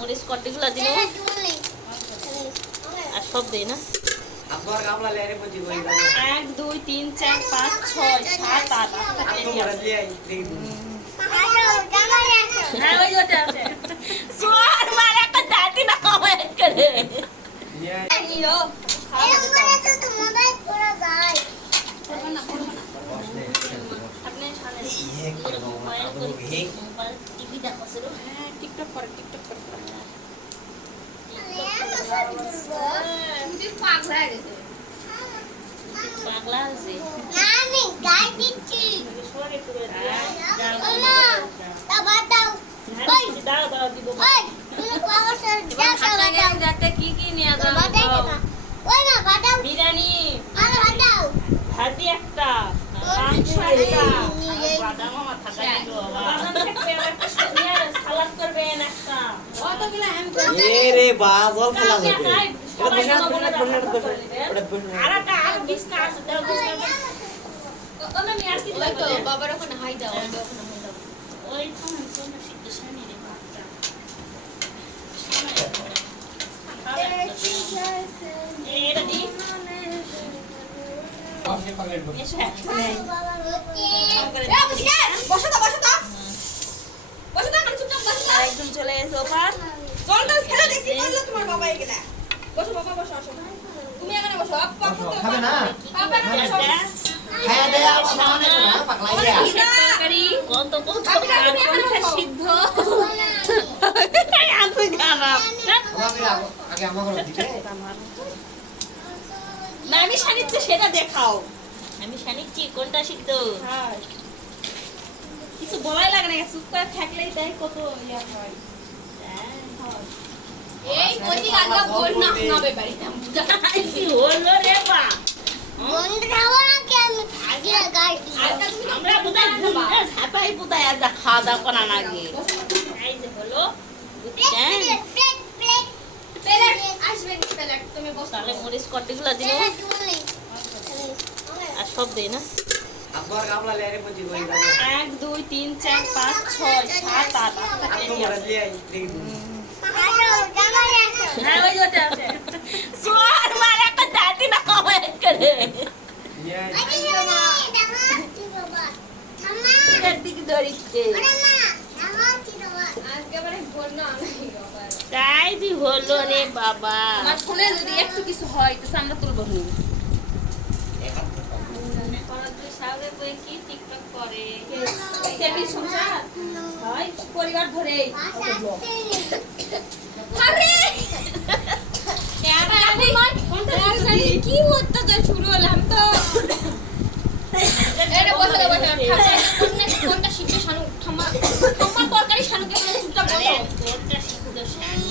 মরিচ কটিগুলা দিল আর সব দেই না। 1 2 3 4 5 6 7 8 হ্যাঁ ওই ওটা আছে সোয়ার মারা একটা দাঁতি না কমেন্ট করে নিও আপনি সামনে মোবাইল টিভি দেখো শুরু টিকটক করে পাগলা গেছে পাগলা আছে না আমি গাই দিচ্ছি সরে করে দাও দাও ওই দাও দিব ওই তুমি পাগল দাও যাতে কি নিয়ে যাও ওই না বাদাও বিরিয়ানি আরে বাদাও ভাজি একটা মাংস একটা বাদাম মাথা কাটে তো বাদাম থাকবে একটা সালাদ করবেন একটা কতগুলা আম করে রে বাজল খেলা যাবে আরেটা আর বিস্তা আছে দাও বিস্তা ওনা আমি আর কি তো বাবার ওখানে হাই দাও ওই তো সোনা সিদ্ধ শানি রে বাচ্চা এটা দি একদম চলে এসো তোমার বাবা এখানে বসো বাবা বসো আসো তুমি এখানে বসো খাবে না খায়া দেয়া সামনে না পাকলাইয়া তরকারি কত সিদ্ধ তাই আপনি খারাপ আগে আমাকে দিতে না আমি শানিচ্ছি সেটা দেখাও আমি শানিচ্ছি কোনটা সিদ্ধ হ্যাঁ কিছু বলাই লাগে না চুপ করে থাকলেই তাই কত ইয়া হয় এই কইতি আগা বল না নাবে বাড়িতে কি হলো রে বা বন্ধ খাবো না কি আমি আগে গাইছি আমরা বুঝাই না ছাপাই বুঝাই আজ খাওয়া দাওয়া করা না আগে এই যে হলো বুঝছেন প্লেট আসবে প্লেট তুমি বসো তাহলে মরিচ কটিগুলা দিল আর সব দেই না 1 2 3 4 5 6 7 8 হ্যাঁ ওই ওটা আছে সোয়ার মারা একটা দাঁতি না কমেন্ট করে দিকে ধরিচ্ছে তাই যে হলো রে বাবা আমার ফোনে যদি একটু কিছু হয় তো আমরা তুলবো কি টিকটক করে সংসার হয় পরিবার ধরে কি অত্যাচার শুরু হলাম তো কোনটা সিদ্ধ শানু তোমার তরকারি শানুকে চুপচাপ বলো কোনটা সিদ্ধ শানু